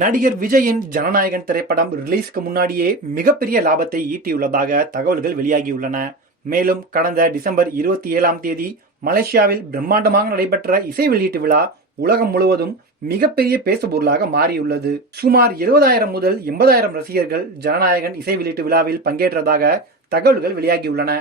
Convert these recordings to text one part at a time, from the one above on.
நடிகர் விஜயின் ஜனநாயகன் திரைப்படம் ரிலீஸ்க்கு முன்னாடியே மிகப்பெரிய லாபத்தை ஈட்டியுள்ளதாக தகவல்கள் வெளியாகியுள்ளன. மேலும் கடந்த டிசம்பர் 27ஆம் தேதி மலேசியாவில் பிரம்மாண்டமாக நடைபெற்ற இசை வெளியீட்டு விழா உலகம் முழுவதும் மிகப்பெரிய பேசுபொருளாக மாறியுள்ளது. சுமார் 70,000 முதல் 80,000 ரசிகர்கள் ஜனநாயகன் இசை வெளியீட்டு விழாவில் பங்கேற்றதாக தகவல்கள் வெளியாகியுள்ளன.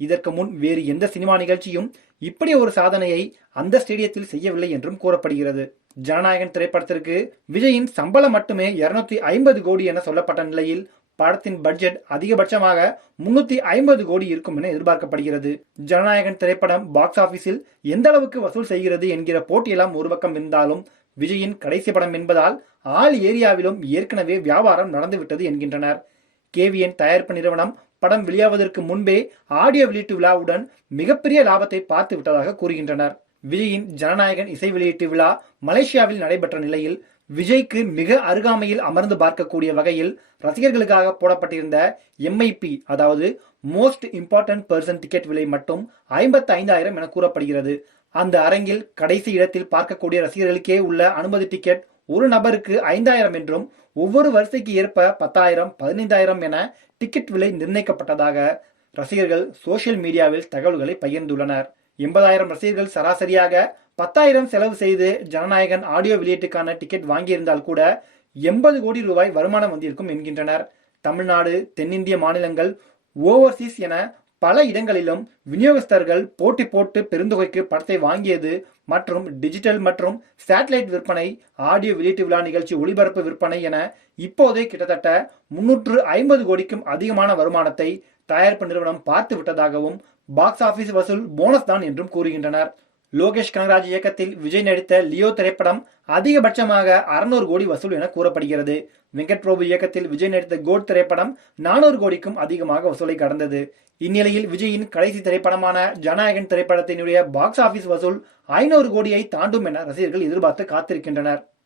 இதற்கு முன் வேறு எந்த சினிமா நிகழ்ச்சியும் இப்படி ஒரு சாதனையை அந்த ஸ்டேடியத்தில் செய்யவில்லை என்றும் கூறப்படுகிறது. ஜனநாயகன் திரைப்படத்திற்கு விஜயின் சம்பளம் மட்டுமே 250 கோடி என சொல்லப்பட்ட நிலையில் படத்தின் பட்ஜெட் அதிகபட்சமாக 350 கோடி இருக்கும் என எதிர்பார்க்கப்படுகிறது. ஜனநாயகன் திரைப்படம் பாக்ஸ் ஆபீஸில் எந்த அளவுக்கு வசூல் செய்கிறது என்கிற போட்டியெல்லாம் ஒரு பக்கம் இருந்தாலும் விஜயின் கடைசி படம் என்பதால் ஆல் ஏரியாவிலும் ஏற்கனவே வியாபாரம் நடந்துவிட்டது என்கின்றனர். KVN தயாரிப்பு நிறுவனம் படம் வெளியாவதற்கு முன்பே ஆடியோ வெளியீட்டு விழாவுடன் மிகப்பெரிய லாபத்தை பார்த்து விட்டதாக கூறுகின்றனர். விஜயின் ஜனநாயகன் இசை வெளியீட்டு விழா மலேசியாவில் நடைபெற்ற நிலையில் விஜய்க்கு மிக அருகாமையில் அமர்ந்து பார்க்கக்கூடிய வகையில் ரசிகர்களுக்காக போடப்பட்டிருந்த MIP அதாவது மோஸ்ட் இம்பார்ட்டன்ட் பர்சன் டிக்கெட் விலை மட்டும் 55,000 என கூறப்படுகிறது. அந்த அரங்கில் கடைசி இடத்தில் பார்க்கக்கூடிய ரசிகர்களுக்கே உள்ள அனுமதி டிக்கெட் ஒரு நபருக்கு 5,000 என்றும் ஒவ்வொரு வரிசைக்கு ஏற்ப 10,000, 15,000 என டிக்கெட் விலை நிர்ணயிக்கப்பட்டதாக ரசிகர்கள் சோசியல் மீடியாவில் தகவல்களை பகிர்ந்துள்ளனர். 80,000 ரசிகர்கள் சராசரியாக 10,000 செலவு செய்து ஜனநாயகன் ஆடியோ வெளியீட்டுக்கான டிக்கெட் வாங்கியிருந்தால் கூட 80 கோடி ரூபாய் வருமானம் வந்திருக்கும் என்கின்றனர். தமிழ்நாடு, தென்னிந்திய மாநிலங்கள், ஓவர்சீஸ் என பல இடங்களிலும் விநியோகஸ்தர்கள் போட்டி போட்டு பெருந்தொகைக்கு படத்தை வாங்கியது மற்றும் டிஜிட்டல் மற்றும் சேட்டலைட் விற்பனை, ஆடியோ வெளியீட்டு விழா நிகழ்ச்சி ஒளிபரப்பு விற்பனை என இப்போதே கிட்டத்தட்ட 350 கோடிக்கும் அதிகமான வருமானத்தை தயாரிப்பு நிறுவனம் பார்த்து விட்டதாகவும் பாக்ஸ் ஆபீஸ் வசூல் போனஸ் தான் என்றும் கூறுகின்றனர். லோகேஷ் கனகராஜ் இயக்கத்தில் விஜய் நடித்த லியோ திரைப்படம் அதிகபட்சமாக 600 கோடி வசூல் என கூறப்படுகிறது. வெங்கட் பிரபு இயக்கத்தில் விஜய் நடித்த கோட் திரைப்படம் 400 கோடிக்கும் அதிகமாக வசூலை கடந்தது. இந்நிலையில் விஜயின் கடைசி திரைப்படமான ஜனநாயகன் திரைப்படத்தினுடைய பாக்ஸ் ஆபீஸ் வசூல் 500 கோடியை தாண்டும் என ரசிகர்கள் எதிர்பார்த்து காத்திருக்கின்றனர்.